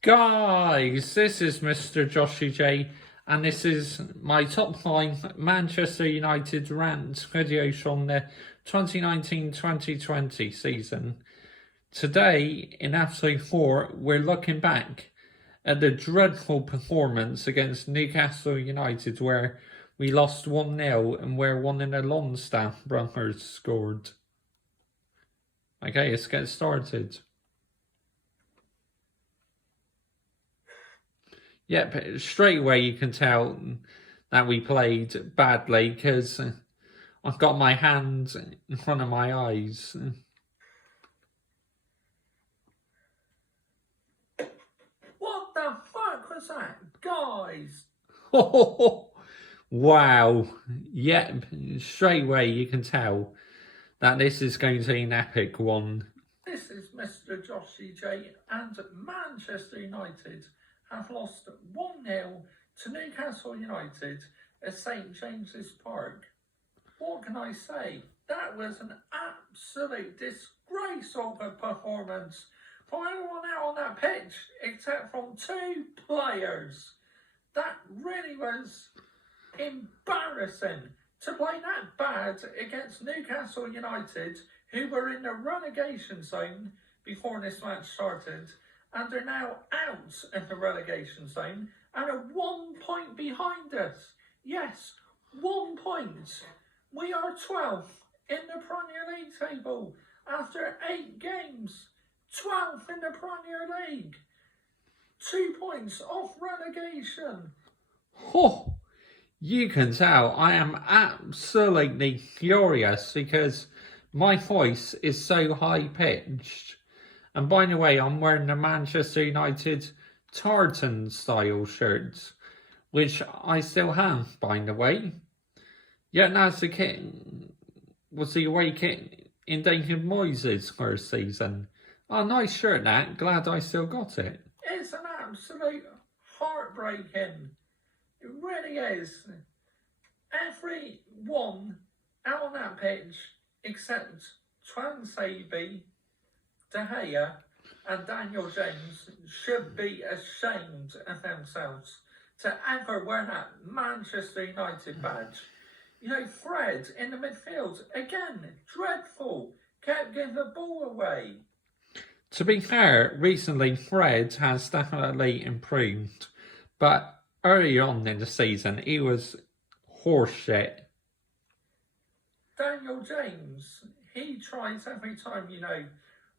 Guys, this is Mr. Joshy J, and this is my top 5 Manchester United rant videos from the 2019-2020 season. Today, in episode 4, we're looking back at the dreadful performance against Newcastle United, where we lost 1-0 and where one of the Longstaff brothers scored. Okay, let's get started. Yep, straight away you can tell that we played badly because I've got my hand in front of my eyes. What the fuck was that, guys? Wow. Yep, straight away you can tell that this is going to be an epic one. This is Mr. Joshy J, and Manchester United have lost 1-0 to Newcastle United at St James's Park. What can I say? That was an absolute disgrace of a performance for everyone out on that pitch, except from 2 players. That really was embarrassing to play that bad against Newcastle United, who were in the relegation zone before this match started, and are now out of the relegation zone and are 1 point behind us. Yes, 1 point. We are 12th in the Premier League table after 8 games. 12th in the Premier League. 2 points off relegation. Oh, you can tell I am absolutely furious because my voice is so high pitched. And by the way, I'm wearing the Manchester United tartan style shirts, which I still have, by the way. Yet that's the kit was the away kit in David Moyes' first season. Oh, nice shirt that. Glad I still got it. It's an absolute heartbreaking. It really is. Everyone out on that pitch except Twan Saby, De Gea and Daniel James should be ashamed of themselves to ever wear that Manchester United badge. You know, Fred in the midfield, again, dreadful, kept giving the ball away. To be fair, recently Fred has definitely improved, but early on in the season he was horseshit. Daniel James, he tries every time,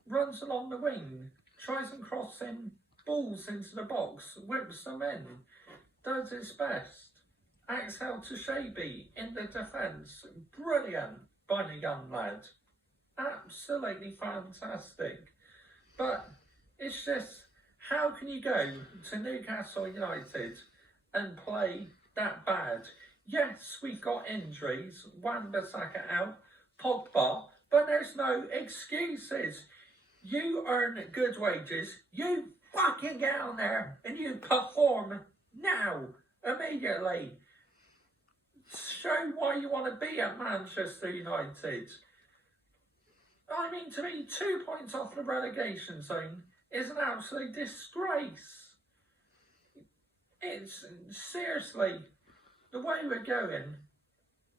runs along the wing, tries and crossing balls into the box, whips them in, does his best. Axel Tushabe in the defence, brilliant by the young lad. Absolutely fantastic. But it's just, how can you go to Newcastle United and play that bad? Yes, we've got injuries, Wan-Bissaka out, Pogba, but there's no excuses. You earn good wages, you fucking get on there and you perform now, immediately. Show why you want to be at Manchester United. I mean, to me, 2 points off the relegation zone is an absolute disgrace. It's seriously, the way we're going,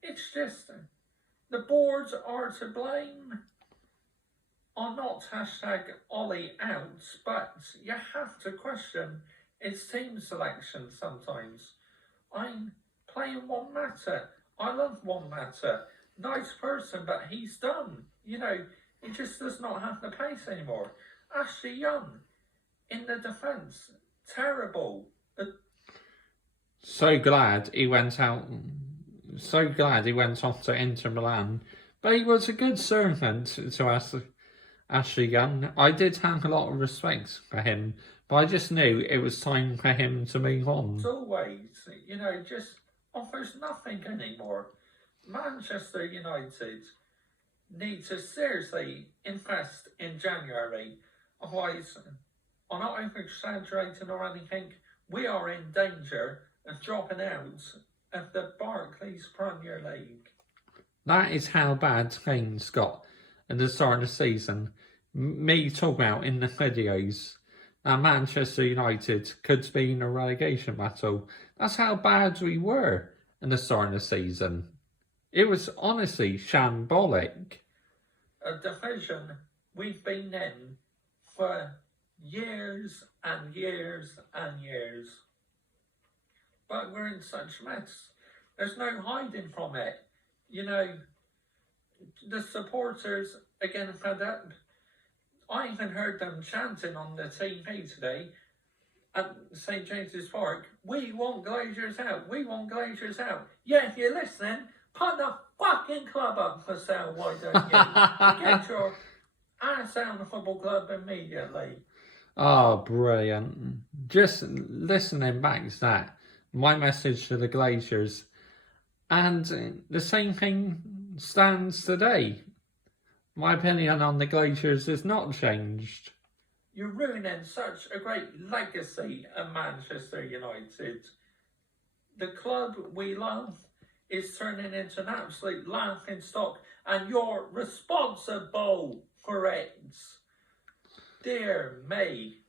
it's just, the boards are to blame. Are not #Ollie out, but you have to question its team selection sometimes. I'm playing Juan Mata. I love Juan Mata. Nice person, but he's done. He just does not have the pace anymore. Ashley Young in the defence, terrible. So glad he went out. So glad he went off to Inter Milan. But he was a good servant to Ashley Young. I did have a lot of respect for him, but I just knew it was time for him to move on. As always, just offers nothing anymore. Manchester United need to seriously invest in January. Otherwise, I'm not over-exaggerating or anything, we are in danger of dropping out of the Barclays Premier League. That is how bad things got at the start of the season. Me talking about in the videos. that Manchester United could be in a relegation battle. That's how bad we were in the start of the season. It was honestly shambolic. A division we've been in for years and years and years. But we're in such mess. There's no hiding from it. You know, the supporters are getting fed up. I even heard them chanting on the TV today at St James's Park, "We want Glaziers out, we want Glaziers out." Yeah, if you're listening, put the fucking club up for sale, why don't you? Get your ass out of the football club immediately. Oh, brilliant. Just listening back to that, my message to the Glaziers, and the same thing stands today. My opinion on the Glaziers has not changed. You're ruining such a great legacy of Manchester United. The club we love is turning into an absolute laughing stock, and you're responsible for it. Dear me.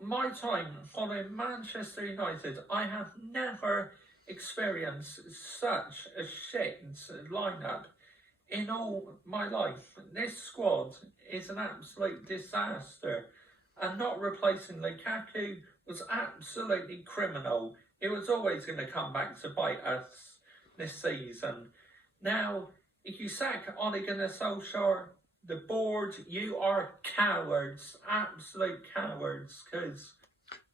My time following Manchester United, I have never experienced such a shit lineup in all my life. This squad is an absolute disaster, and not replacing Lukaku was absolutely criminal. It was always going to come back to bite us this season. Now, if you sack Ole Gunnar Solskjaer, the board, you are cowards, absolute cowards, because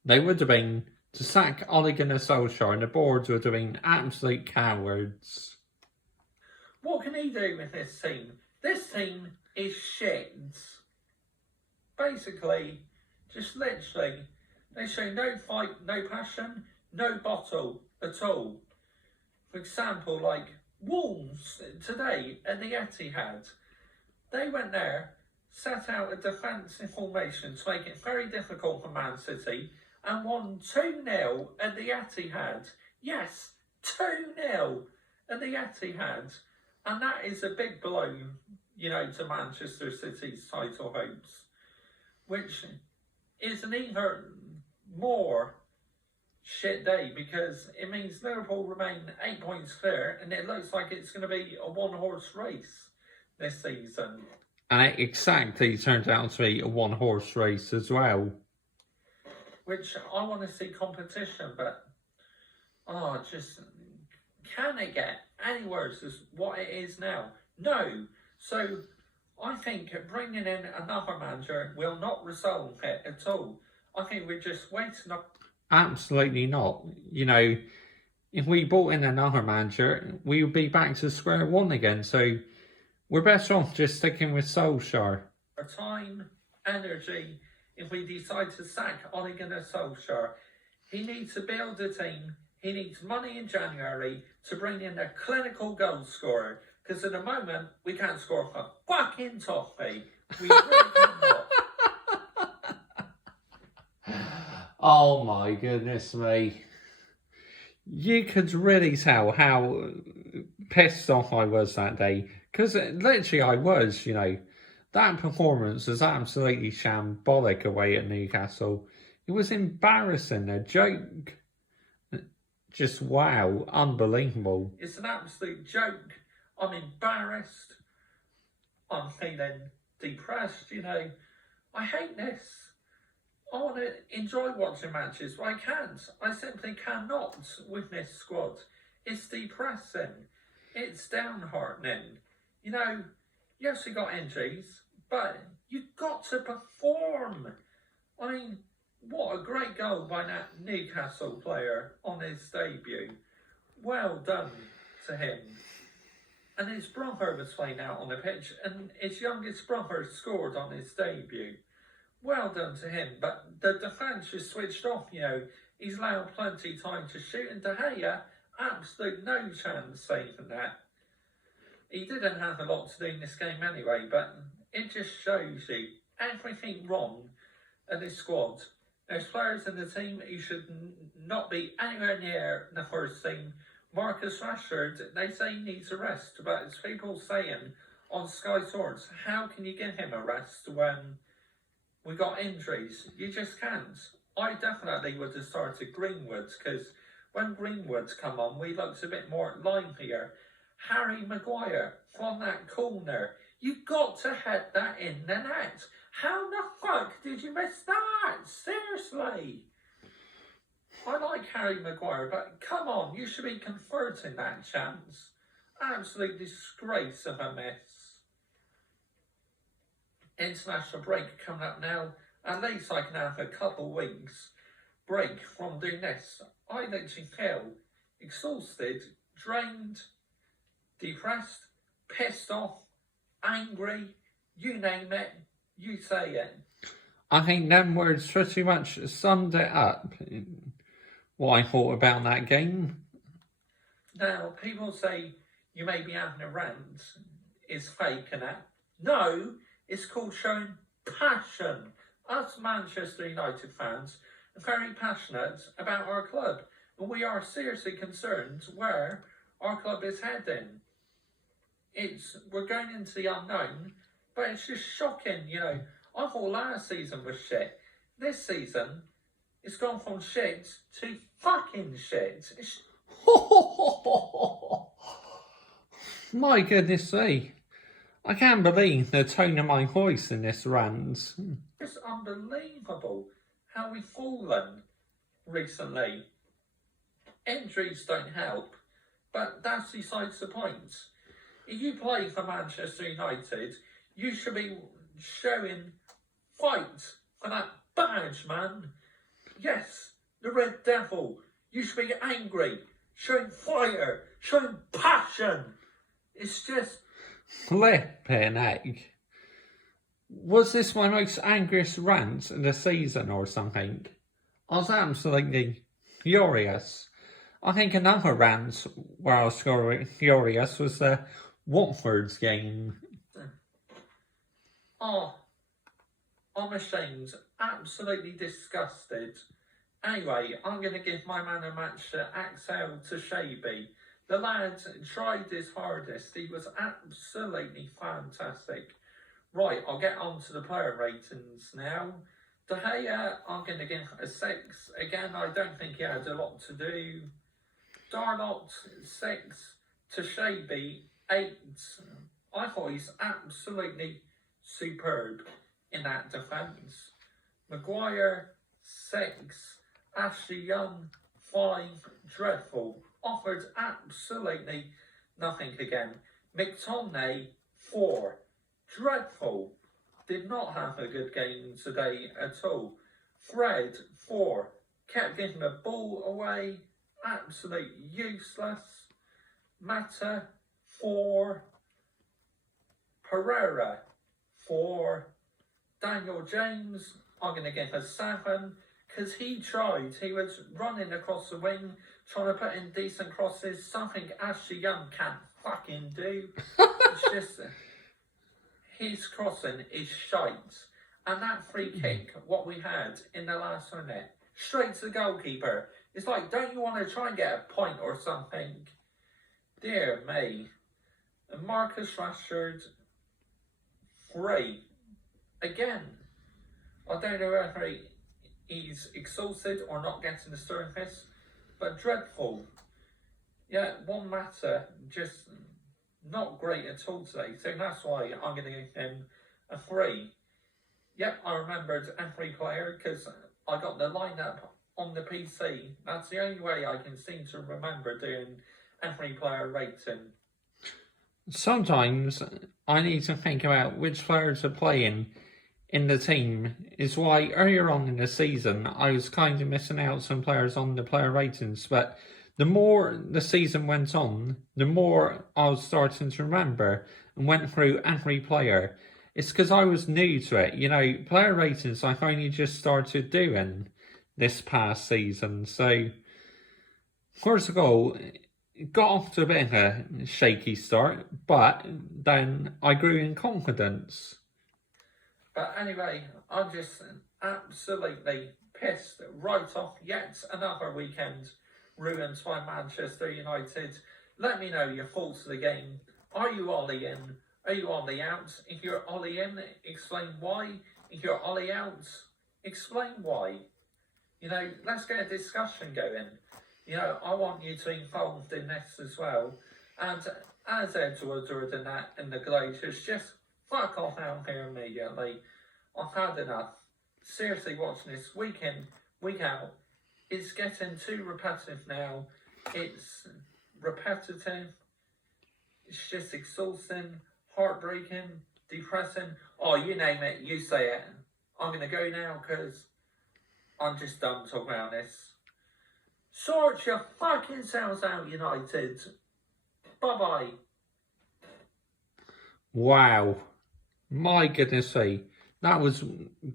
they would have been to sack Ole Gunnar Solskjaer, and the board would have been absolute cowards. What can he do with this team? This team is shit. Basically, just literally, they show no fight, no passion, no bottle at all. For example, like Wolves today at the Etihad. They went there, set out a defensive formation to make it very difficult for Man City, and won 2-0 at the Etihad. Yes, 2-0 at the Etihad. And that is a big blow, you know, to Manchester City's title hopes, which is an even more shit day because it means Liverpool remain 8 points clear, and it looks like it's going to be a one-horse race this season. And it exactly turned out to be a one-horse race as well. Which I want to see competition, but just can it get any worse as what it is now? No. So I think bringing in another manager will not resolve it at all. I think we're just waiting up. Absolutely not. You know, if we brought in another manager, we would be back to square one again. So we're better off just sticking with Solskjaer. For time, energy, if we decide to sack Ole Gunnar Solskjaer, he needs to build a team. He needs money in January to bring in a clinical goal scorer. Because at the moment, we can't score a fucking toffee. We really cannot. Oh my goodness me. You could really tell how pissed off I was that day. Because literally I was, you know. That performance was absolutely shambolic away at Newcastle. It was embarrassing, a joke. Just wow, unbelievable. It's an absolute joke. I'm embarrassed. I'm feeling depressed, you know. I hate this. I want to enjoy watching matches, but I can't. I simply cannot with this squad. It's depressing. It's downheartening. You know, yes, we got injuries, but you've got to perform. I mean, what a great goal by that Newcastle player on his debut. Well done to him. And his brother was playing out on the pitch, and his youngest brother scored on his debut. Well done to him, but the defence just switched off, you know. He's allowed plenty of time to shoot, and De Gea, absolute no chance saving that. He didn't have a lot to do in this game anyway, but it just shows you everything wrong in this squad. There's players in the team who should not be anywhere near the first team. Marcus Rashford, they say he needs a rest, but it's people saying on Sky Sports, how can you give him a rest when we got injuries. You just can't. I definitely would have started Greenwoods because when Greenwoods come on, we looked a bit more livelier. Harry Maguire from that corner. You got to head that in the net. How the fuck did you miss that? Seriously. I like Harry Maguire, but come on, you should be converting that chance. Absolute disgrace of a miss. International break coming up now. At least I can have a couple weeks break from doing this. I literally feel exhausted, drained, depressed, pissed off, angry, you name it, you say it. I think them words pretty much summed it up, what I thought about that game. Now, people say you may be having a rant, it's fake and that. No, it's called showing passion. Us Manchester United fans are very passionate about our club, and we are seriously concerned where our club is heading. We're going into the unknown, but it's just shocking, you know. I thought last season was shit. This season, it's gone from shit to fucking shit. My goodness me. I can't believe the tone of my voice in this rant. It's unbelievable how we've fallen recently. Injuries don't help, but that's besides the point. If you play for Manchester United, you should be showing fight for that badge, man. Yes, the Red Devil. You should be angry, showing fire, showing passion. It's just... Flippin' egg. Was this my most angriest rant in the season or something? I was absolutely furious. I think another rant where I was furious was the Watford's game. Oh, I'm ashamed. Absolutely disgusted. Anyway, I'm going to give my man a match to Axel Tashabi. The lad tried his hardest. He was absolutely fantastic. Right, I'll get on to the player ratings now. De Gea, I'm going to give a 6. Again, I don't think he had a lot to do. Darlot, 6. Tashabi, 8. I thought he's absolutely superb in that defence. Maguire, 6. Ashley Young, 5. Dreadful. Offered absolutely nothing again. McTominay, 4. Dreadful. Did not have a good game today at all. Fred, 4. Kept getting the ball away. Absolute useless. Mata, 4. Pereira, 4. Daniel James, I'm going to give a 7. Because he tried. He was running across the wing, trying to put in decent crosses. Something Ashley Young can't fucking do. It's just... his crossing is shite. And that free kick, what we had in the last minute, straight to the goalkeeper. It's like, don't you want to try and get a point or something? Dear me. And Marcus Rashford, 3. Again, I don't know whether he's exhausted or not getting the surface, but dreadful. Yeah, one matter, just not great at all today, so that's why I'm going to give him a 3. Yep, I remembered every player because I got the lineup on the PC. That's the only way I can seem to remember doing every player rating. Sometimes I need to think about which players are playing in the team. Is why earlier on in the season I was kind of missing out some players on the player ratings, but the more the season went on, the more I was starting to remember and went through every player. It's because I was new to it. You know, player ratings I've only just started doing this past season. So, first of all, got off to a bit of a shaky start, but then I grew in confidence. But anyway, I'm just absolutely pissed right off. Yet another weekend ruined by Manchester United. Let me know your thoughts of the game. Are you Ollie in? Are you Ollie out? If you're Ollie in, explain why. your Ollie out? Explain why. Let's get a discussion going. I want you to be involved in this as well. And as Edward and the Glazers, just fuck off out here immediately. I've had enough. Seriously, watching this week in, week out, it's getting too repetitive now. It's repetitive. It's just exhausting, heartbreaking, depressing. Oh, you name it, you say it. I'm going to go now because I'm just done talking about this. Sort your fucking selves out, United. Bye-bye. Wow. My goodness me. That was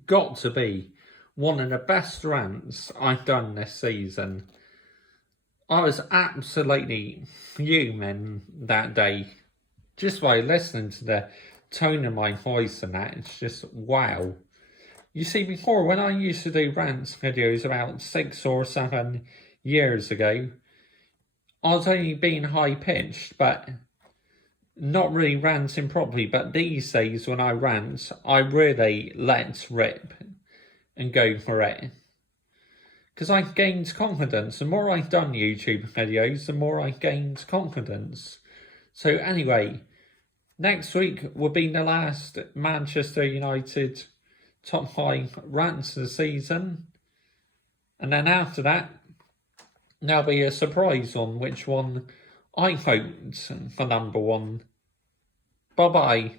got to be one of the best rants I've done this season. I was absolutely fuming that day. Just by listening to the tone of my voice and that, it's just wow. You see, before, when I used to do rants videos about 6 or 7 years ago, I was only being high-pitched, but not really ranting properly. But these days, when I rant, I really let rip and go for it. Because I've gained confidence. The more I've done YouTube videos, the more I've gained confidence. So anyway, next week will be the last Manchester United top 5 rants of the season. And then after that, there'll be a surprise on which one I vote for number 1. Bye-bye.